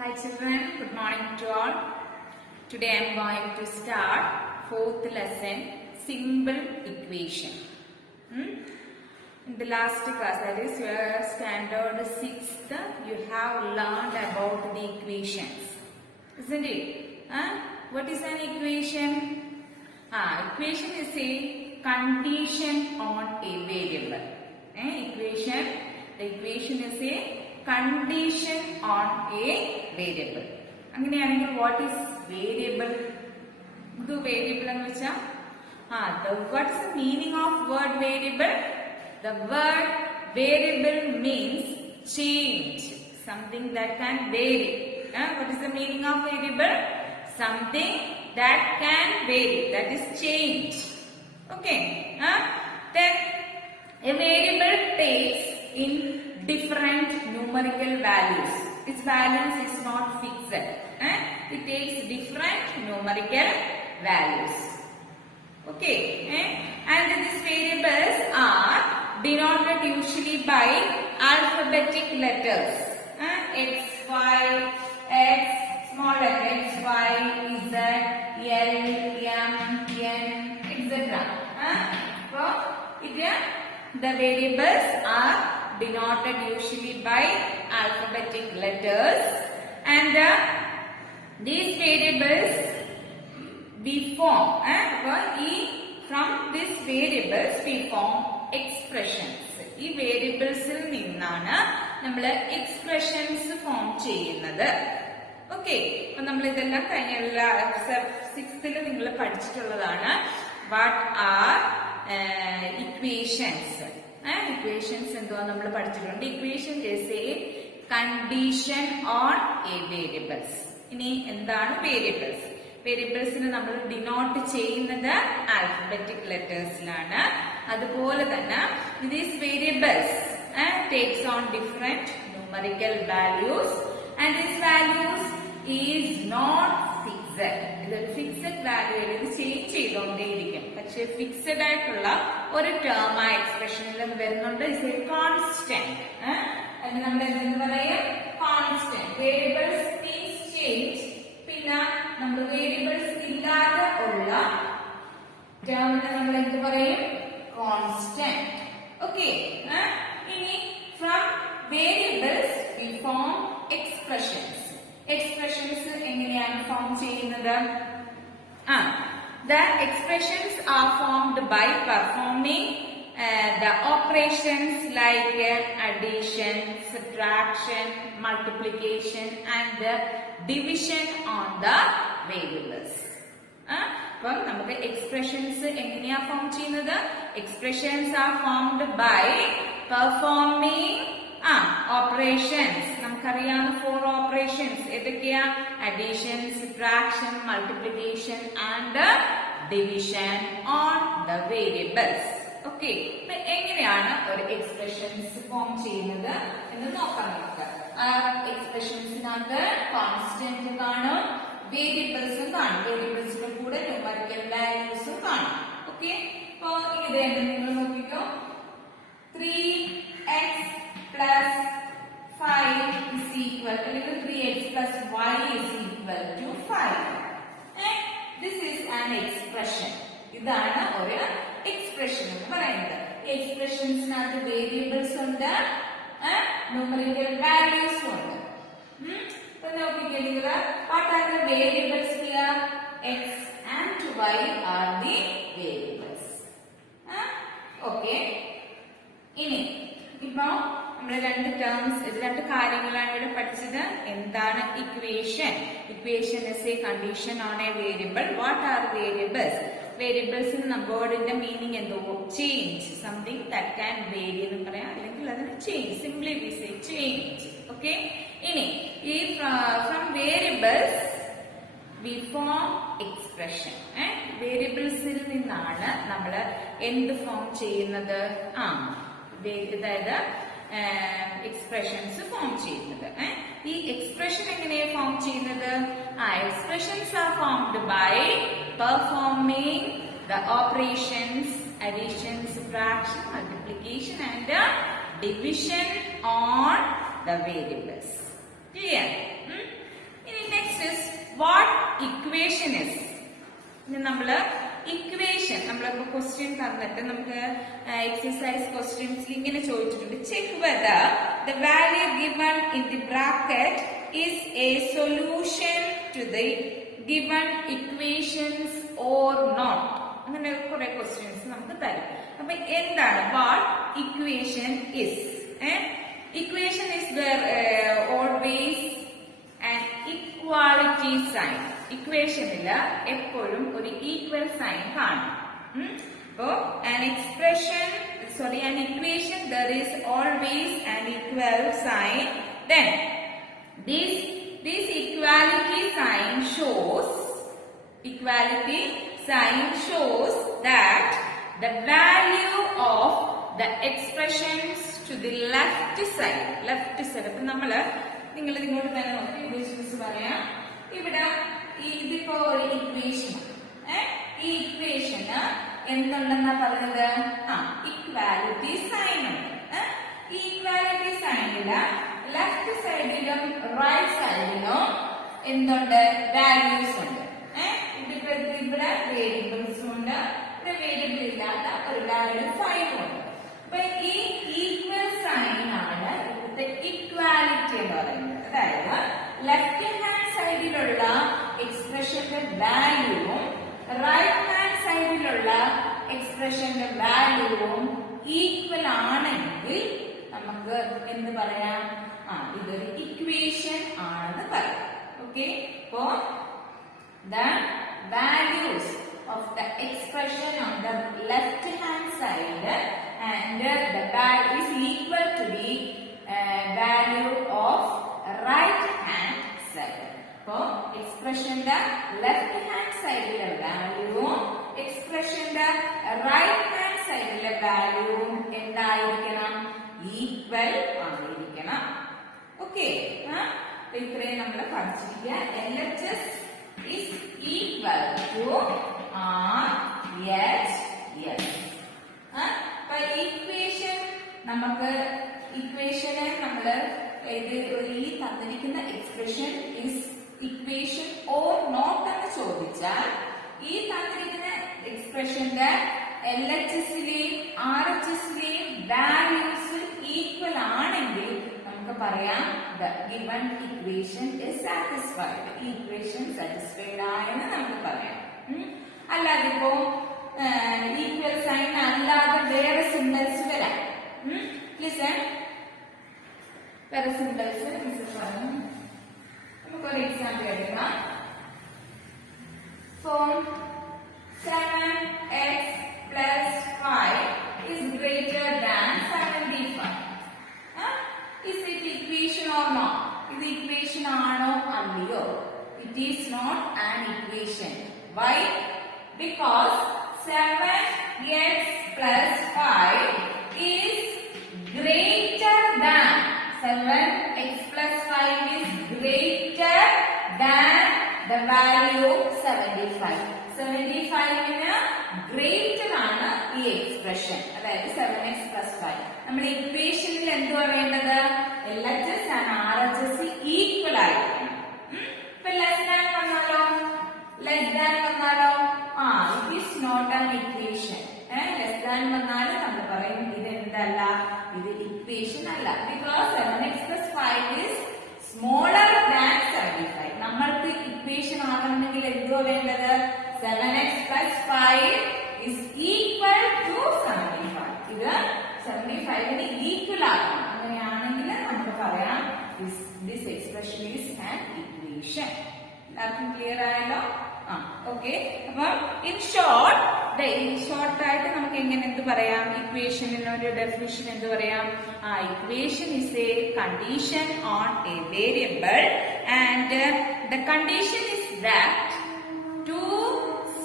Hi children, good morning to all. Today I am going to start fourth lesson, simple equation. In the last class, that is your standard 6th, you have learned about the equations, isn't it? What is an equation? Equation is a condition on a variable. The equation is a condition on a variable. അങ്ങനെയാണെങ്കിൽ what is variable? ഇത് variable എന്ന് വെച്ചാൽ what is the meaning of word variable? The word variable means change, something that can vary. What is the meaning of variable? Something that can vary, that is change. Okay. Then a variable takes in different numerical values. Its values is not fixed. It takes different numerical values. Okay. And these variables are denoted usually by alphabetic letters. X, Y, X, small letter X, Y, Z, L, M, N, etc. So, the variables are denoted usually by alphabetic letters, and these variables we form. From these variables we form expressions. ഈ വേരിയബിൾസിൽ നിന്നാണ് നമ്മൾ expressions form ചെയ്യുന്നത്. Okay, അപ്പൊ നമ്മൾ ഇതെല്ലാം കഴിഞ്ഞ 6th നിങ്ങൾ പഠിച്ചിട്ടുള്ളതാണ്. What are equations? ഇക്വേഷൻസ് എന്തുവാ നമ്മൾ പഠിച്ചിട്ടുണ്ട്. Equation is a condition on a variables. ഇനി എന്താണ് വേരിയബിൾസ്? വേരിയബിൾസിനെ നമ്മൾ ഡിനോട്ട് ചെയ്യുന്നത് ആൽഫബറ്റിക് ലെറ്റേഴ്സിലാണ്. അതുപോലെ തന്നെ these variables takes on different numerical values and these values is not fixed. ഇതൊരു ഫിക്സഡ് വാല്യൂ ഇത് ചേഞ്ച് ചെയ്തുകൊണ്ടേയിരിക്കും. പക്ഷെ ഫിക്സഡ് ആയിട്ടുള്ള ഒരു ടേം ആ എക്സ്പ്രഷനിൽ വരുന്നുണ്ട്. Is a constant. അതിന് നമ്മൾ എന്തെന്ന് പറയും? കോൺസ്റ്റന്റ്. Variables means change. പിന്നെ നമ്മൾ വേരിയബിൾസ് ഇല്ലാതെ ഉള്ള ടേമിനെ നമ്മൾ എന്ത് പറയും? കോൺസ്റ്റന്റ്. ഓക്കെ. ഇനി from variables we form expressions. Expressions എങ്ങനെയാണ് ഫോം ചെയ്യുന്നത്? The expressions are formed by performing the operations like addition, subtraction, multiplication and division on the variables. അപ്പം നമുക്ക് എക്സ്പ്രഷൻസ് എങ്ങനെയാ ഫോം ചെയ്യുന്നത്? Expressions are formed by performing operations. നമുക്കറിയാവുന്ന 4 operations ഏതൊക്കെയാ? Addition, subtraction, multiplication and division on the variables. Okay, എങ്ങനെയാണ് ഒരു expressions form ചെയ്യുന്നത് എന്ന് നോക്കാം നമുക്ക്. ആ എക്സ്പ്രഷൻസിനകത്ത് കോൺസ്റ്റന്റ് കാണും, വേരിയബിൾസും കാണും. വേരിയബിൾസിന്റെ കൂടെ ന്യൂമറിക്കൽ വാല്യൂസും കാണും. ഓക്കെ, അപ്പൊ ഇത് നിങ്ങൾ നോക്കിക്കോ. 3x plus 5 is equal to 3x plus y is equal to 5. This is an expression. ഇതാണ് ഒരു എക്സ്പ്രഷൻ എന്ന് പറയുന്നത്. എക്സ്പ്രഷൻസിനകത്ത് വേരിയബിൾസ് ഉണ്ട്, ന്യൂമറിക്കൽ വാല്യൂസും ഉണ്ട്. നോക്കിക്കഴിഞ്ഞാൽ what are the variables here? x and y are the variables. Okay, ഇനി ഇപ്പൊ നമ്മൾ രണ്ട് കാര്യങ്ങളാണ് ഇവിടെ പഠിച്ചത്. എന്താണ് equation? Equation is a condition on a variable. What are variables? വേരിയബിൾസിന് വേർഡിന്റെ മീനിങ് എന്തോ? Change, something that can vary എന്ന് പറയാം, അല്ലെങ്കിൽ അതിന് change, simply we say change. Okay, ഇനി ഈ from variables we form expression. വേരിയബിൾസിൽ നിന്നാണ് നമ്മൾ എന്ത് ഫോം ചെയ്യുന്നത്? അതായത് എക്സ്പ്രഷൻസ് ഫോം ചെയ്യുന്നത്. ഈ എക്സ്പ്രഷൻ എങ്ങനെയാണ് ഫോം ചെയ്യുന്നത്? Expressions are formed by performing the operations addition, subtraction, multiplication and division on the variables. Clear? What equation is. നമ്മള് ഇക്വേഷൻ നമ്മളിപ്പോ ക്വസ്റ്റ്യൻ തന്നിട്ട് നമുക്ക് എക്സസൈസ് ക്വസ്റ്റ്യൻസിൽ ഇങ്ങനെ ചോദിച്ചിട്ടുണ്ട്. Check whether the value given in the bracket is a solution to the given equations or not. അങ്ങനെ കുറെ questions നമുക്ക് തരും. അപ്പൊ എന്താണ് what equation is? Equation is always an equality sign. ഇക്വേഷനില് എപ്പോഴും ഒരു ഈക്വൽ സൈൻ കാണും. അപ്പോ an equation there is always an equal sign. Then this equality sign shows that the value of the expressions to the left side. അപ്പൊ നമ്മള് നിങ്ങൾ ഇങ്ങോട്ട് തന്നെ നോക്കി ഇക്വേഷൻസ് പറയാം. ഇവിടെ ഇതിപ്പോ ഒരു ഇക്വേഷൻ, ഈ ഇക്വേഷന് എന്തുണ്ടെന്നാ പറഞ്ഞത്? ഇക്വാലിറ്റി സൈൻ ഉണ്ട്. ഈ ഇക്വാലിറ്റി സൈനില് ലെഫ്റ്റ് സൈഡിലും റൈറ്റ് സൈഡിലും എന്തുണ്ട്? വാല്യൂസ് ഉണ്ട്. ഇവിടെ വേരിയബിൾസും ഉണ്ട്, ഇവിടെ വേരിയബിൾ ഇല്ലാത്ത ഒരു വാല്യൂ 5 ഉണ്ട്. അപ്പൊ ഈ ഈക്വൽ സൈൻ ആണ് ഇവിടുത്തെ ഇക്വാലിറ്റി എന്ന് പറയുന്നത്. അതായത് ലെഫ്റ്റ് ഹാൻഡ് സൈഡിലുള്ള എക്സ്പ്രഷന്റെ വാല്യൂവും റൈറ്റ് ഹാൻഡ് സൈഡിലുള്ള എക്സ്പ്രഷന്റെ വാല്യൂവും ഈക്വൽ ആണെങ്കിൽ നമുക്ക് എന്ത് പറയാം? ഇതൊരു ഇക്വേഷൻ ആണെന്ന് പറയാം. ഓക്കെ, അപ്പോ the values of the expression on the left hand side and the value is equal to the value of right hand side. So expression the left hand side ile value expression the right hand side ile value എന്തായിരിക്കണം? Equal ആയിരിക്കണം. Okay, അപ്പൊ ഇത്രയും നമ്മൾ പഠിച്ചിരിക്കുക. LHS is equal to RHS. അപ്പൊ equation നമുക്ക് ഇക്വേഷനെ നമ്മള് ഈ തന്നിരിക്കുന്ന expression is equation or not എന്ന് ചോദിച്ചാൽ ഈ തന്നിരിക്കുന്ന എക്സ്പ്രഷന്റെ LHSലെയും RHSലെയും വാല്യൂസ് ഈക്വൽ ആണെങ്കിൽ നമുക്ക് പറയാം the given equation is satisfied. Equation satisfied ആയെന്ന് നമുക്ക് പറയാം. അല്ലാതെ ഇപ്പോ ഈക്വൽ സൈൻ അല്ലാതെ വേറെ സിംബൽസ് വരാം. ലിസൺ, വേറെ സിംബൽസ് നമുക്കൊരു എക്സാമ്പിൾ എടുക്കാം. So 7x plus 5 is greater than 75. Is it equation or not? Is it equation ആണോ അല്ലയോ? It is not an equation. Why? Because 7x plus 5 is greater than 7x plus 5 is greater than the value 75. 75ന് greater ആണ് ഈ expression, അതായത് 7x plus 5. നമ്മുടെ ഇക്വേഷനിൽ എന്തുവാ വേണ്ടത്? LHS and RHS equal ആയിരിക്കണം. ഇപ്പൊ ലെസ് ദാൻ വന്നാലോ it is not an equation. Less than വന്നാൽ നമ്മൾ പറയും ഇത് എന്തല്ല, ഇത് ഇക്വേഷൻ അല്ല. Because 7x plus 5 is smaller than 75. നമ്മൾക്ക് ഇക്വേഷൻ ആകണമെങ്കിൽ എന്തുവാ വേണ്ടത്? 7x plus 5 is equal to 75. ഇത് 75ന് ഈക്വൽ ആകണം. അങ്ങനെയാണെങ്കിൽ നമുക്ക് പറയാം this expression is an equation. എല്ലാവർക്കും ക്ലിയർ ആയല്ലോ? ഓക്കെ, അപ്പൊ ഇൻ ഷോർട്ട് ആയിട്ട് നമുക്ക് എങ്ങനെ എന്ത് പറയാം? ഇക്വേഷനൊരു ഡെഫിനിഷൻ എന്ത് പറയാം? Equation is a condition on a variable and the condition is that two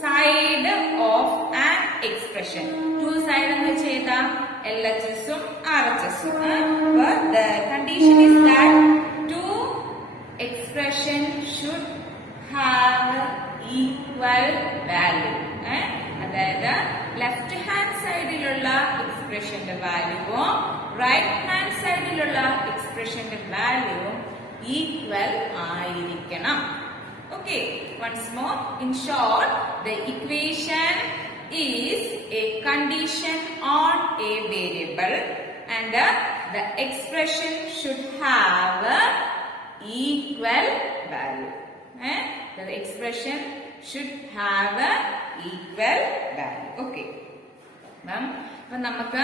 side of an expression. Two side എന്ന് വെച്ചാൽ ഏതാ? LHS ഉം RHS ഉം. The condition is that two expression should have equal value. അതായത് left hand സൈഡിലുള്ള എക്സ്പ്രഷന്റെ വാല്യൂവും right hand സൈഡിലുള്ള എക്സ്പ്രഷന്റെ വാല്യൂവും equal ആയിരിക്കണം. Okay, once more. In short, the equation is a condition on a variable and the expression should have equal value. The expression should have equal value. Okay. അപ്പൊ നമുക്ക്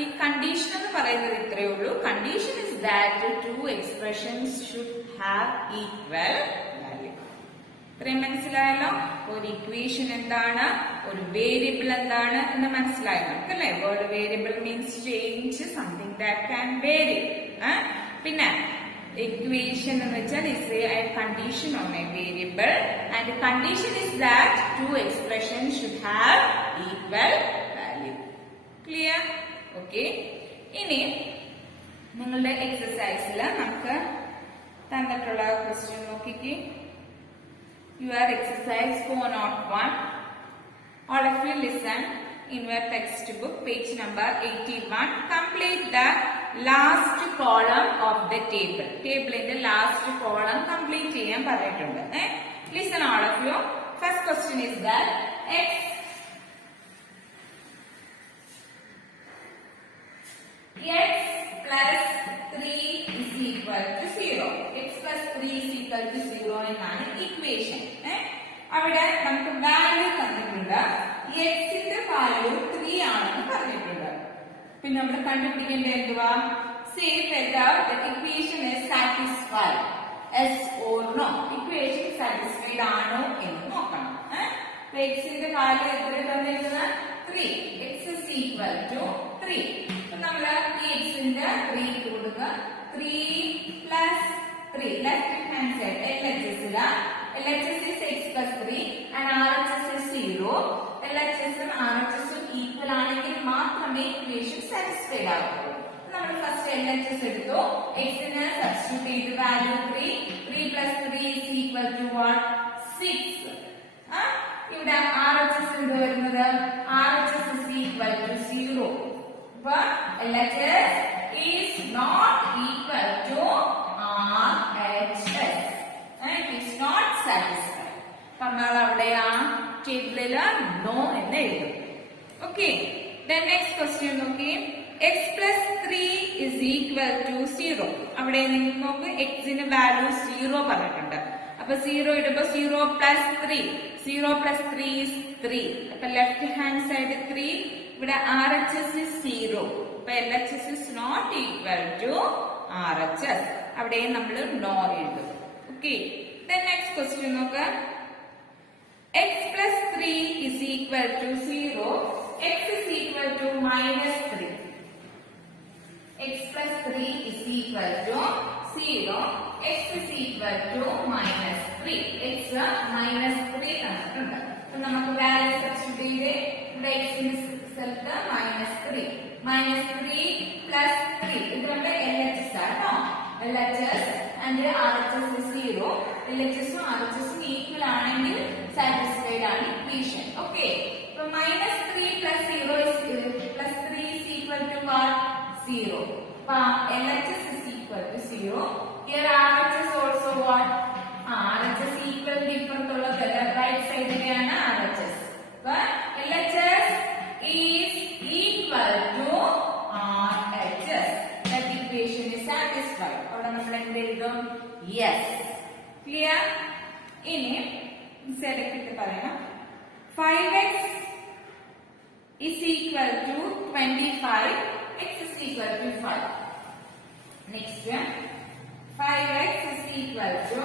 ഈ condition എന്ന് പറയുന്നത് ഇത്രയേ ഉള്ളൂ. Condition is that two expressions should have equal value. ഇത്രയും മനസ്സിലായല്ലോ. ഒരു ഇക്വേഷൻ എന്താണ്, ഒരു വേരിയബിൾ എന്താണ് എന്ന് മനസ്സിലായോ നമുക്കല്ലേ. Word variable means change, something that can vary. പിന്നെ equation എന്ന് വെച്ചാൽ is a condition on a variable and the condition is that two expressions should have equal value. Clear? Okay. ഇനി നിങ്ങളുടെ എക്സസൈസിൽ നമുക്ക് തന്നിട്ടുള്ള ക്വസ്റ്റ്യൻ നോക്കിക്കേ. Your exercise 401. All of you listen in your textbook, page number 81. Complete the last column of the table. Table in the last column complete ചെയ്യാൻ പറഞ്ഞിട്ടുണ്ട്. Listen all of you. First question is that x plus 3 is equal to 0. X plus 3 is equal to 0 എന്നാണ് equation. അവിടെ നമുക്ക് value തന്നിട്ടുണ്ട്. എക്സിന്റെ value 3 ആണെന്ന് പറഞ്ഞിട്ടുണ്ട്. പിന്നെ നമ്മൾ കണ്ടുപിടിക്കേണ്ടത് എന്തുവാ? See whether the equation is satisfied. Yes or no. Equation satisfied ആണോ എന്ന് നോക്കണം. എക്സിന്റെ വാല്യൂ എത്ര തന്നിട്ടുണ്ട്? 3. X is equal to 3. നമ്മൾ ഈ എക്സിന്റെ 3 കൊടുക്കുക. 3 plus 3 left hand side LHS ila. LHS is x plus 3 and RHS is 0. LHS ഉം RHS ഉം ഈക്വൽ ആണെങ്കിൽ മാത്രമേ ഇക്വേഷൻ സാറ്റിസ്ഫൈഡ് ആവുള്ളൂ. നമ്മൾ ഫസ്റ്റ് LHS എടുത്തു. x നെ സബ്സ്റ്റിറ്റ്യൂട്ട് ചെയ്ത് value 3. 3 plus 3 is equal to what? 6. ഇവിടെ RHS എന്ത് വരുന്നത്? RHS is equal to 0. But LHS is not equal to RHS. It is not satisfied. നമ്മൾ അവിടെ ആ ടേബിളിൽ നോ എന്ന് എഴുതും. ഓക്കെ. Then next question നോക്കി. x plus 3 is equal to 0. അവിടെ നിങ്ങൾ നോക്ക് x ന് വാല്യൂ 0 പറഞ്ഞിട്ടുണ്ട്. അപ്പൊ 0 ഇടുമ്പോ 0 plus 3. 0 plus 3 is 3. അപ്പൊ ലെഫ്റ്റ് ഹാൻഡ് സൈഡ് 3. ഇവിടെ RHS is 0. അപ്പൊ LHS is not equal to RHS. അവിടെ നമ്മൾ നോ എഴുതും. ഓക്കെ. Then next question നോക്ക്. x plus 3 is equal to 0. x is equal to minus 3. x plus 3 is equal to 0. x is equal to minus 3. x minus 3 തന്നിട്ടുണ്ട്. അപ്പൊ നമുക്ക് value substitute ചെയ്ത് ഇവിടെ x ന്റെ സ്ഥലത്ത് minus 3. minus 3 plus 3. ഇത് നമ്മുടെ LHS ആട്ടോ. LHS and RHS is 0. LHS ഉം RHS ഉം ഈക്വൽ ആണെങ്കിൽ സാറ്റിസ്ഫൈഡ് ആണ് ഇക്വേഷൻ. ഓക്കെ. അപ്പൊ minus 3 plus 0 is plus 3 is equal to what? 0. അപ്പൊ LHS is equal to 0. Here RHS also what? RHS equal different ഉള്ളതല്ല. റൈറ്റ് സൈഡിലെയാണ് RHS. അപ്പൊ LHS is equal to RHS. That equation is satisfied. അവിടെ നമ്മൾ എന്ത് എഴുതും? Yes. Clear? ഇനി select ചെയ്ത് പറയണം. 5x is equal to 25. x is equal to 5. Next one. 5x is equal to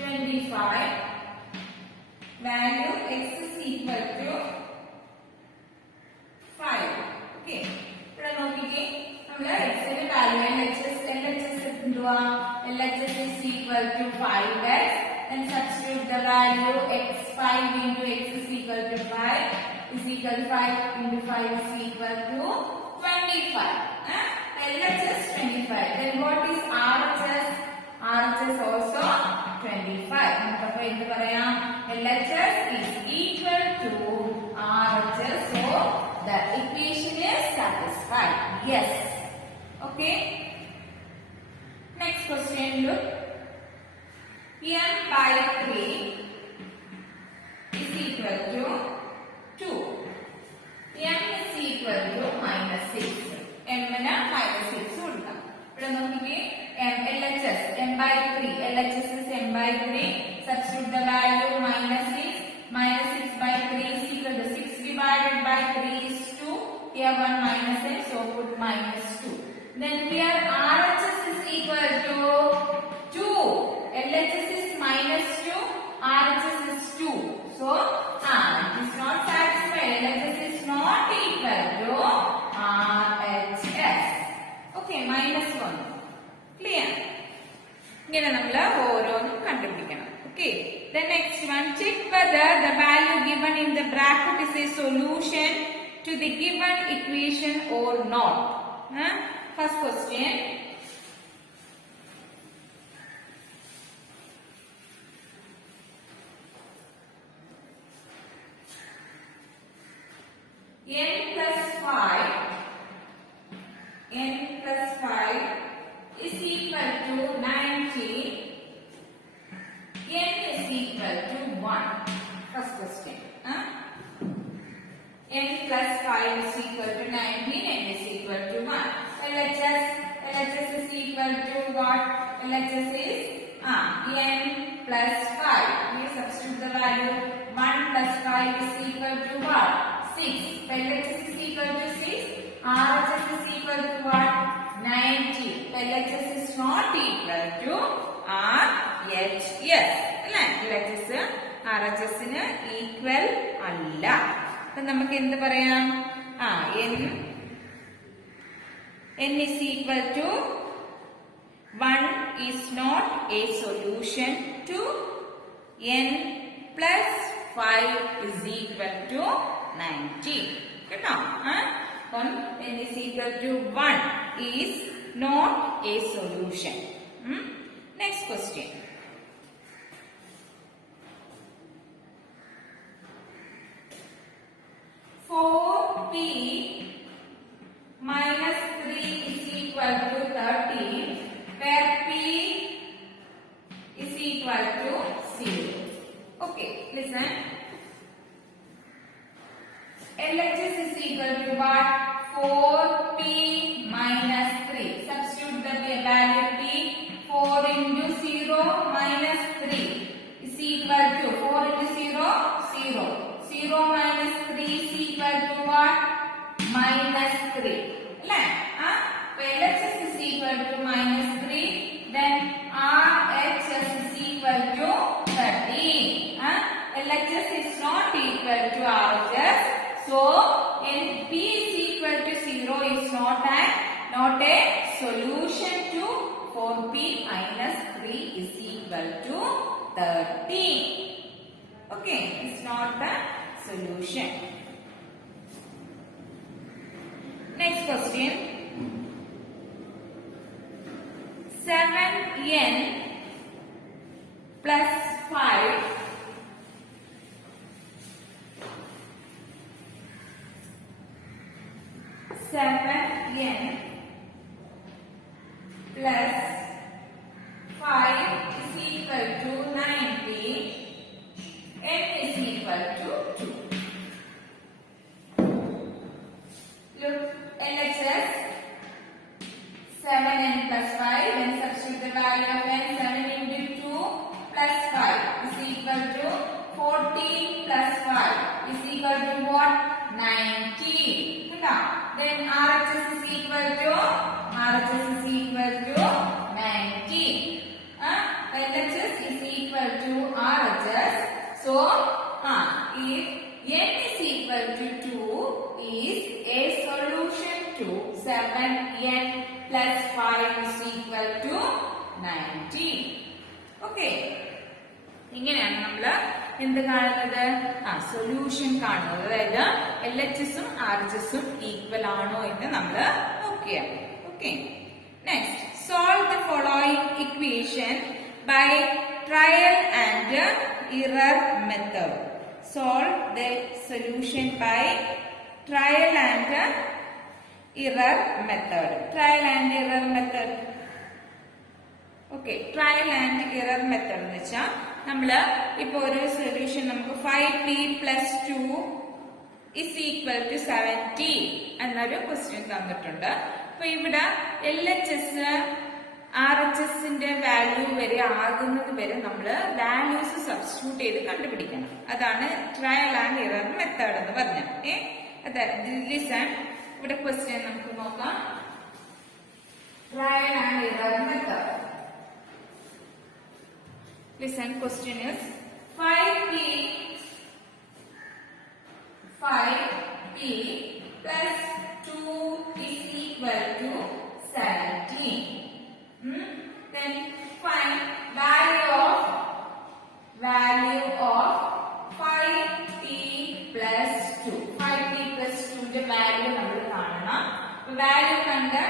25. Value x is equal to 5. Okay. ഇവിടെ നോക്കിക്കേ. നമ്മൾ x ന്റെ വാല്യൂ LHS എന്തുവാ? LHS is equal to 5x. Then substitute the value x 5 into x is equal to 5 is equal to 5 into 5 is equal to 25. LHS 25. Then what is RHS? RHS also 25. നമുക്ക് എന്ത് പറയാം? LHS is equal to RHS. So the equation is satisfied. Yes. Okay. Next question, look. m by 3 is equal to 2. m is equal to minus 6. m ന് minus 6 കൊടുക്കാം. ഇവിടെ നോക്കിക്കേ LHS m by 3. LHS is m by 3. Substitute the value minus 6. Minus 6 by 3 is equal to 6 divided by 3 is 2. Here 1 minus n, so put minus 2. Then here RHS is equal to 2. LHS is minus 2. RHS is 2. So it is not satisfied. LHS is not equal to RHS. Okay, minus 1. Clear? ഇങ്ങനെ നമ്മൾ ഓരോന്നും കണ്ടുപിടിക്കണം. Okay. The next one, check whether the value given in the bracket is a solution to the given equation or not. First question. n plus 5 is equal to 90. n is equal to 1. First question. n plus 5 is equal to 19. n is equal to 1. LHS is equal to what? LHS is n plus 5. We substitute the value. 1 plus 5 is equal to what? 6. LHS is equal to 6. RHS is equal to what? 90. LHS is not equal to RHS. LHS RHS ന് equal അല്ല. അപ്പൊ നമുക്ക് എന്ത് പറയാം? n is equal to 1 is not a solution to n plus 5 is equal to 90. കേട്ടോ? അപ്പം n is equal to 1 is not a solution. Next question. 4p minus 3 is equal to 13, where p is equal to 0. Okay, listen. LHS is equal to what? 4p minus 3. Substitute the value p. 4 into 0 minus 3 is equal to 4 into 0, 0. 0 minus 3 is equal to what? Minus 3. LHS is equal to minus 3. Then RHS is equal to 13. LHS is not equal to RHS. So, p is equal to 0 is not a solution to 4p minus 3 is equal to 13. Okay, it's not the solution. Next question. 7n plus 5 7n plus 5 is equal to 90. n is equal to 2. Look, LHS 7n plus 5, then substitute the value of n. 7 into 2 plus 5 is equal to 14 plus 5 is equal to what? 90. Then RHS is equal to 90. LHS is equal to RHS. So, if n is equal to 2 is a solution to 7n plus 5 is equal to 90. Okay. ഇങ്ങനെയാണ് നമ്മൾ എന്ത് കാണുന്നത്? Solution കാണുന്നത്. അതായത് LHSഉം RHSഉം equal ആണോ എന്ന് നമ്മൾ നോക്കിയാണ്. Okay. Next, solve the following equation by trial and error method. Solve the solution by trial and error method. Trial and error method. Okay, trial and error method എന്ന് വെച്ചാൽ നമ്മള് ഇപ്പൊ ഒരു സൊല്യൂഷൻ നമുക്ക് 5p + 2 = 70 എന്നൊരു ക്വസ്റ്റ്യൻ തന്നിട്ടുണ്ട്. അപ്പൊ ഇവിടെ LHS RHSന്റെ വാല്യൂ വരെ ആകുന്നത് വരെ നമ്മൾ വാല്യൂസ് സബ്സ്റ്റിറ്റ്യൂട്ട് ചെയ്ത് കണ്ടുപിടിക്കണം. അതാണ് ട്രയൽ ആൻഡ് എറർ മെത്തേഡ് എന്ന് പറഞ്ഞത്. ലിസൺ, ഇവിടെ ക്വസ്റ്റ്യൻ നമുക്ക് നോക്കാം. Trial and error method. Listen, question is 5p plus 2 is equal to 17. Then find value of 5p plus 2. 5p plus 2 ന്റെ വാല്യൂ നമ്മൾ കാണണം. വാല്യൂ കണ്ട്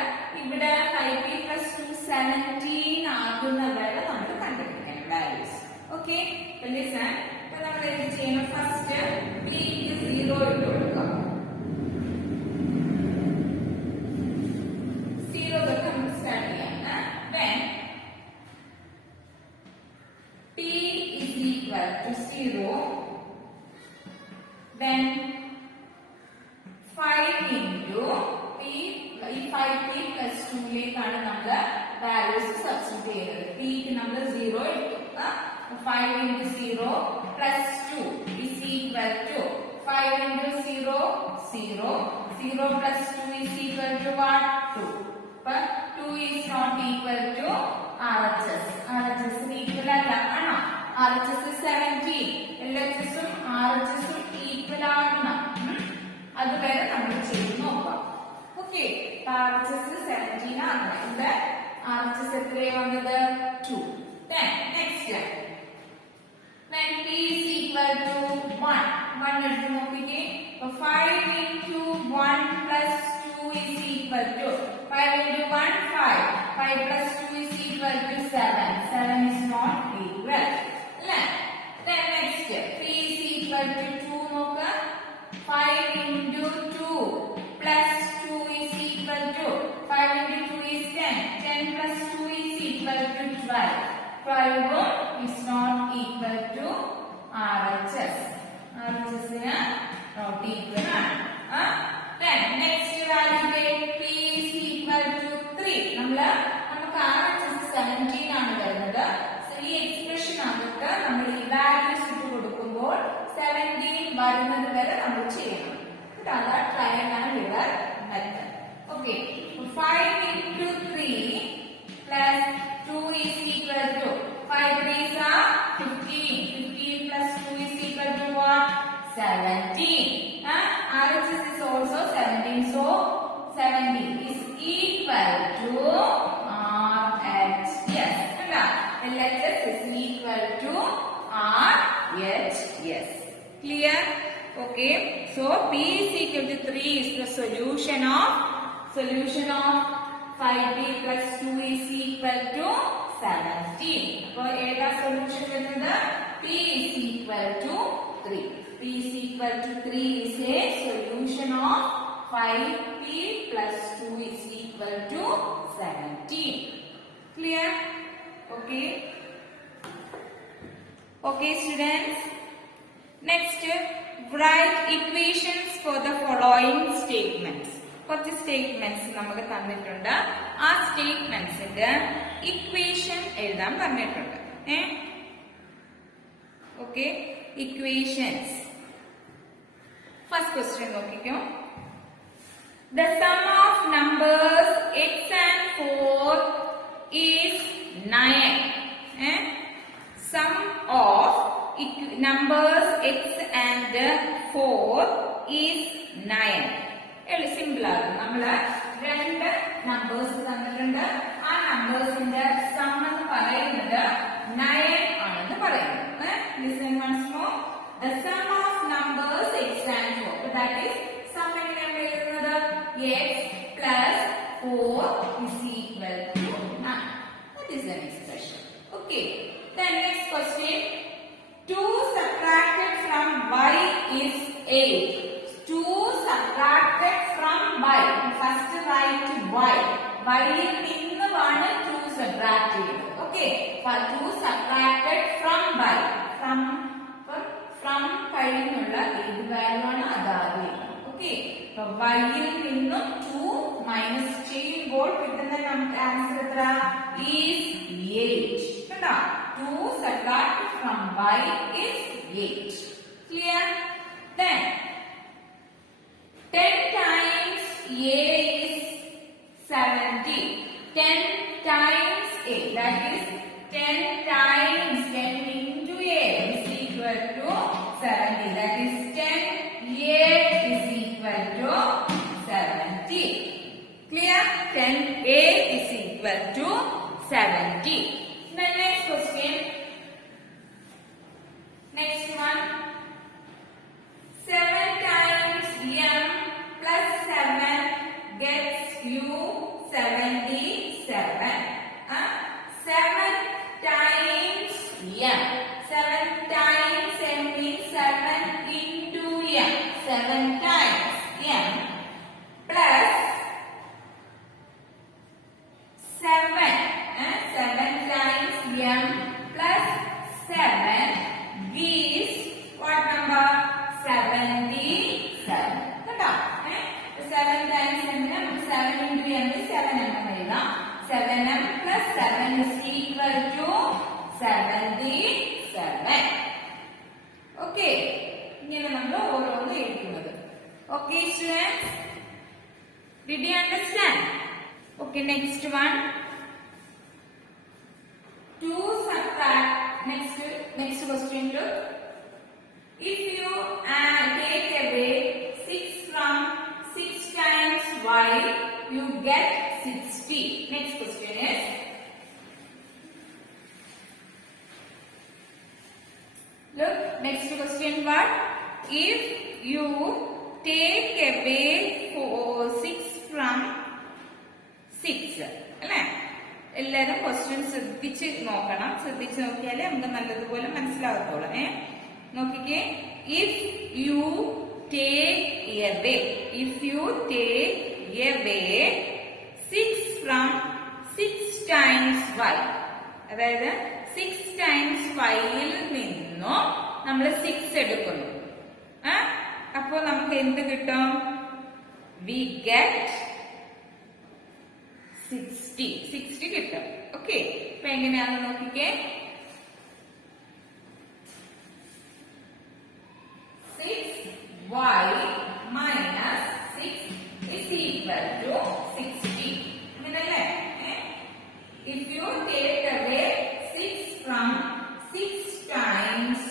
ഇവിടെ 5p plus 2 17 ആകുന്ന വരെ നമ്മൾ കണ്ടുപിടിക്കണം values. Okay, so listen, so നമ്മൾ എന്ത് ചെയ്യണം? ഫസ്റ്റ് p ക്ക് 0 ഇട്ട് കൊടുക്കാം. 0 തൊട്ട് നമ്മൾ സ്റ്റാർട്ട് ചെയ്യണം. When p is equal to 0, then 5 into p, ഈ 5p plus 2 ലേക്കാണ് നമ്മൾ വാല്യൂസ് സബ്സ്റ്റിറ്റ്യൂട്ട് ചെയ്യുന്നത്. p ക്ക് നമ്മൾ 0 എടുത്തു. 5 into 0 plus 2 is equal to 5 into 0, 0. 0 plus 2 is equal to what? 2. But 2 is not equal to RHS. RHS equal അല്ല, ആണോ? RHS 17. LHS ഉം RHS ഉം equal ആണ്. അതുവരെ നമ്മൾ ചെയ്ത് നോക്കാം. ഓക്കെ, RHS 17 ആണ്. ഇവിടെ RHS എത്രയാണ് വന്നത്? 2. Then next one. When p is equal to 1, 1 എടുത്ത് നോക്കിക്കേ. 5 into 1 plus 2 is equal to 5 into 1 5. 5 plus 2 is equal to 7. 7 is not equal. Then next p is equal to 2 നോക്കുക. 5 into 2 plus 2 is equal to 5 into 2 is 10. 10 plus 2 is equal to 12. 12 is not equal to RHS. RHS not equal. Then next value p is equal to 3. നമുക്ക് RHS 17 ആണ് വരുന്നത്. ഈ expression ആകട്ടെ നമ്മൾ ഈ values ഇട്ട് കൊടുക്കുമ്പോൾ 17 വരുന്നത് വരെ നമ്മൾ ചെയ്യണം. അതാണ് trial and error method. Okay, 5 into 3 plus 2 is equal to 5 3s are 15. 15 plus 2 is equal to what? 17. RHS is also 17. So 17 is equal to RHS. LHS is equal to RHS. Clear? Okay. So p is equal to 3 is the solution of 5p plus 2 is equal to 17. So ഏതാ solution വരുന്നത്? p is equal to 3. p is equal to 3 is a solution of 5p plus 2 is equal to 17. Clear? Okay. Okay, students. Next, write equations for the following statements. കുറച്ച് statements നമുക്ക് തന്നിട്ടുണ്ട്. ആ സ്റ്റേറ്റ്മെന്റ്സിന്റെ equation എഴുതാൻ പറഞ്ഞിട്ടുണ്ട്. Okay, equations. First question നോക്കിക്കോ. The sum of numbers x and 4 is 9. Sum of numbers x and 4 is 9. Simple ആണ്. നമ്മള് രണ്ട് നമ്പേഴ്സ് തന്നിട്ടുണ്ട്. ആ നമ്പേഴ്സിന്റെ സം എന്ന് പറയുന്നത് 9 ആണെന്ന് പറയുന്നത്. Listen once more. The sum of numbers x and 4. So that is sum എങ്ങനെയാണ് എഴുതുന്നത്? x plus 4 is equal to 9. That is an expression. Okay. Then next question. 2 subtracted from y is 8. 2 subtracted from y. First write y. y ൽ നിന്നുമാണ് 2 subtract ചെയ്തത്. Okay. 2 subtracted from by. From കഴിഞ്ഞുള്ള ഏത് value ആണ് അതാദ്യം എഴുതണം. Okay, അപ്പൊ y-ൽ നിന്നും 2 മൈനസ് ചെയ്യുമ്പോൾ കിട്ടുന്ന നമുക്ക് ആൻസർ എത്ര? ഈസ് 8. കണ്ടോ? 2 subtracted from y is 8. Clear? Then 10 times a is 70. 10 times a, that is 10 times 10 into a is equal to 70. That is 10a is equal to 70. Clear? 10a is equal to 70. The next question. Next one. 7 times m plus 7 gets you 77. 7 times m. 7 times m means 7 into m. 7 times m plus 7. 7 times m plus 7 gives what number? 77. കേട്ടോ? 7 times m, 7 into m is 7m എഴുതാം. 7m plus 7 is equal to 77. Okay, ഇങ്ങനെ നമ്മൾ ഓരോന്ന് എഴുതുന്നത്. Okay students, did you understand? Okay, next one. 2 subtract. Next question look. If you take away 6 from 6 times y, you get 60. Next question is, look, next question what? If you take away 6 from 6, അല്ലേ? എല്ലാവരും question ശ്രദ്ധിച്ച് നോക്കണം. ശ്രദ്ധിച്ച് നോക്കിയാലേ നമുക്ക് നല്ലതുപോലെ മനസ്സിലാകത്തുള്ളൂ. നോക്കിക്കേ, if you take away 6 from 6 times y, അതായത് 6 ടൈംസ് y-ൽ നിന്നും നമ്മൾ 6 എടുക്കുന്നു. അപ്പോ നമുക്ക് എന്ത് കിട്ടും? വി ഗെറ്റ് 60 കിട്ടും. ഓക്കെ, അപ്പൊ എങ്ങനെയാണെന്ന് നോക്കിക്കേ. 6y minus 6 is equal to 60. അങ്ങനല്ലേ? If you take away 6 from 6 times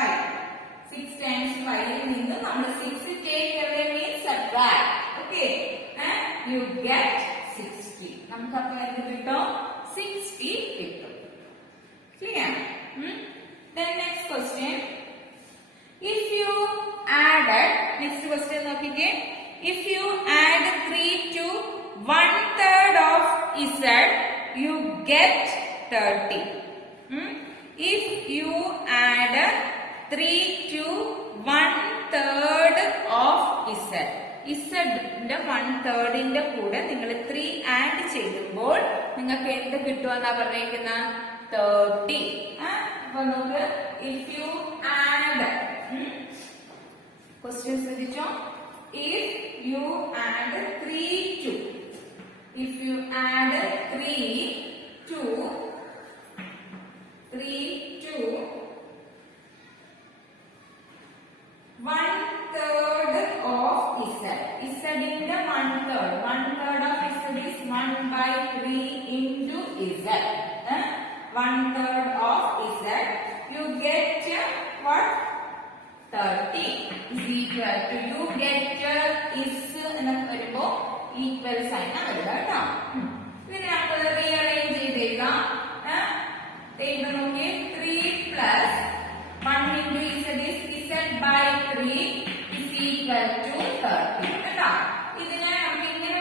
y, 6 times y ൽ നിന്ന് നമ്മൾ 6 take away means subtract. Okay, you get 60. നമുക്ക് അപ്പോൾ എന്ത് കിട്ടും? 60 കിട്ടും. Clear? Then next question. If you added, next question നോക്കിക്കേ. If you add 3 to 1/3 of z, you get 30. If you add 3 to 1/3 of z, ഇസഡിന്റെ 1/3 കൂടെ നിങ്ങൾ 3 ആഡ് ചെയ്യുമ്പോൾ നിങ്ങൾക്ക് എന്ത് കിട്ടുമെന്നാ പറഞ്ഞേക്കുന്ന? 30. അപ്പൊ നമുക്ക് ഇഫ് യു ആഡ്, ക്വസ്റ്റ്യൻ ശ്രദ്ധിച്ചോ. If you add 3 to 1/3 of z. Zന്റെ 1/3. 1/3 of z is 1/3 into z. 1/3 of z. You get what? 30 is equal to, you get is എന്ന് വരുമ്പോ ഈക്വൽ സൈൻ ആണ് വരിക കേട്ടോ. ഇതിനെ നമ്മൾ റീഅറേഞ്ച് ചെയ്തേക്കാം. നോക്കിയേ, 3 plus 1 into z is z/3 is equal to 30. കേട്ടോ, ഇതിനെ നമുക്ക് ഇങ്ങനെ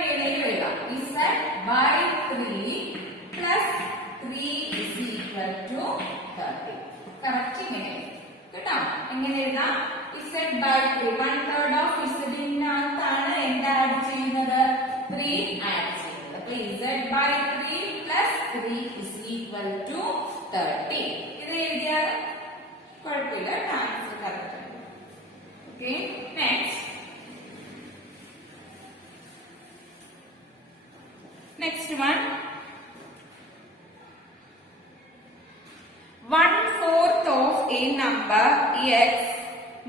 എഴുതാം. z/3 plus 3 is equal to 30. Correct ഇങ്ങനെ കേട്ടോ. എങ്ങനെ എഴുതാം? z/3, 1/3 of z-നകത്താണ് എന്താ ആഡ് ചെയ്യുന്നത്? 3 ആഡ് ചെയ്യുന്നത്. അപ്പൊ z/3 plus 3 is equal to 30. ഇത് എഴുതിയാൽ കുഴപ്പമില്ല, ആൻസർ കറക്റ്റ് ആണ്. Okay, next one. 1/4 of a number x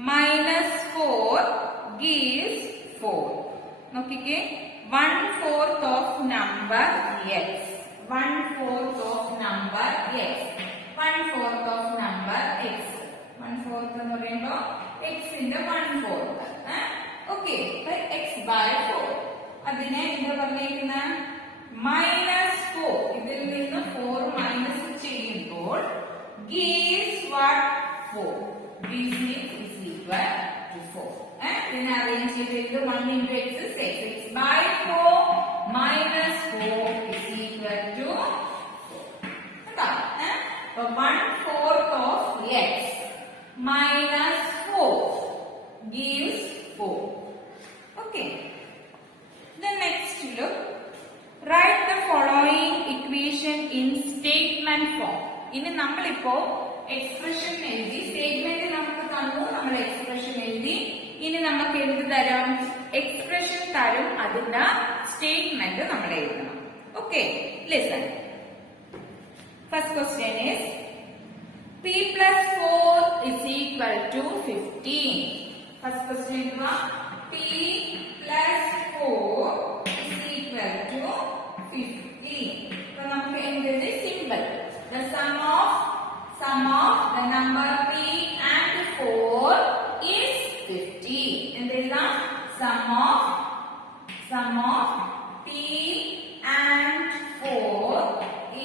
minus 4 gives 4. നോക്കിക്കേ, 1/4 of number x, 1/4 of number x, 1/4 of number x, 1/4 എന്ന് പറയുമ്പോൾ x ന്റെ 1/4. Okay, x by 4. അതിനെ എന്താ പറഞ്ഞേക്കുന്ന -4. ഇതിൽ നിന്ന് 4 മൈനസ് ചെയ്യുമ്പോൾ gives what? 4. Gives is equal to 4. ഇതിനെ അറേഞ്ച് ചെയ്തിട്ട് 1 into x is 6. x by 4 minus 4 is equal to 4. So 1/4 of x minus 4 gives 4. Okay. The next look. Write the following equation in statement form. ഇനി നമ്മളിപ്പോ expression എഴുതി, statement നമുക്ക് തന്നു, നമ്മൾ expression എഴുതി. ഇനി നമുക്ക് എന്ത് തരാം? എക്സ്പ്രഷൻ തരും, അതിന്റെ സ്റ്റേറ്റ്മെന്റ് നമ്മൾ എഴുതണം. Okay, listen. First question is p plus 4 is equal to 15. First question എഴുതുക. p plus 4 is equal to 15. അപ്പൊ നമുക്ക് എന്ത് simple, the sum of the number p and 4 is 50. എന്തെഴുതാ? sum of p and 4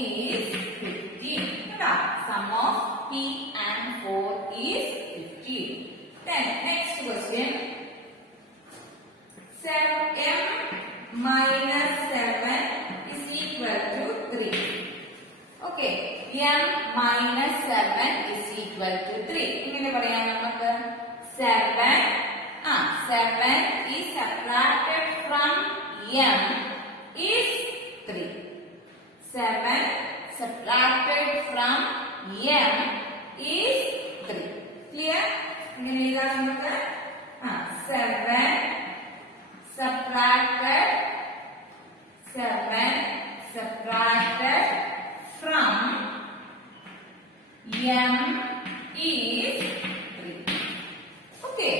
is 50. കേട്ടോ, sum of p and 4 is 50. Then next question. 7m minus 7 is equal to 3. Okay, m minus 7 is equal to 3. ഇങ്ങനെ പറയാം നമുക്ക്. 7 is subtracted from m is 3. 7 subtracted from m is 3. Clear? ഇങ്ങനെ എഴുതാം നമുക്ക്. 7 subtracted from m is 3. Okay.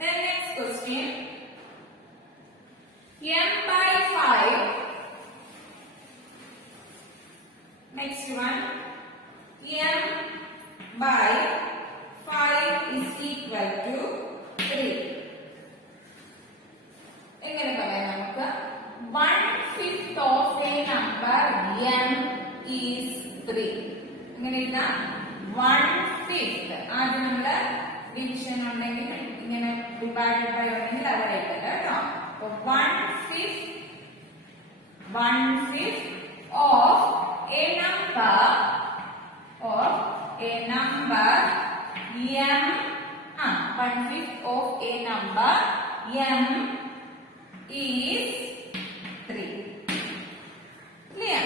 Then next question. m by 5. Next one. m by 5 is equal to 3. എങ്ങനെ പറയാം നമുക്ക്? 1/5 of a number m is 3. എങ്ങനെ എഴുതാം? 1/5. ആദ്യം നമ്മള് ഡിവിഷൻ ഉണ്ടെങ്കിൽ ഇങ്ങനെ ഡിവൈഡഡ് ബൈ ഉണ്ടെങ്കിൽ അത് എഴുതണ്ട കേട്ടോ. അപ്പൊ 1/5 of a number m 1/5 of a number m is 3. Clear?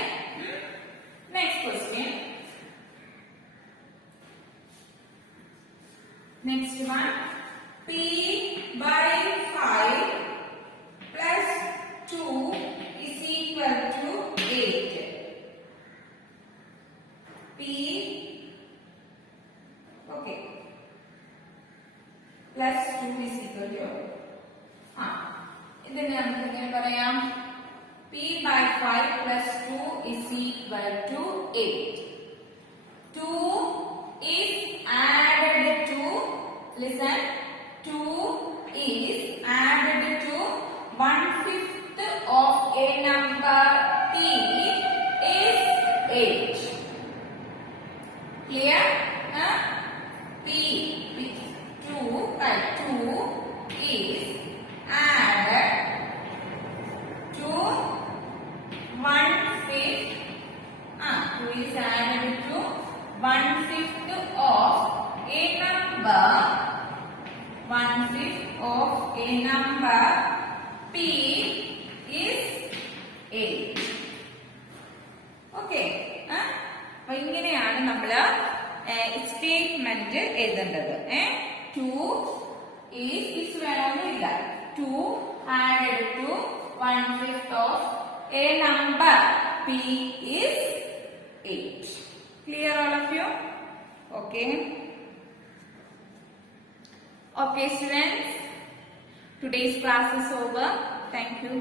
Next question. Next one. p by 5 plus 2 is equal to 8. p, okay, plus 2 is equal to ഇതിനെ നമുക്ക് എങ്ങനെ പറയാം? p by 5 plus 2 is equal to 8. 2 is added to, listen, 2 is added to 1/5 of a number p is 8. Clear? p 2 is added to 1/5. 2 is added to 1/5 of a number. 1/5 of a number p is 8. Okay. അപ്പൊ ഇങ്ങനെയാണ് നമ്മള് statement എഴുതേണ്ടത്. 2 is വേണമെന്നില്ല. 2 added to 1/5 of a number p is 8. Clear all of you? Okay. Okay students, today's class is over. Thank you.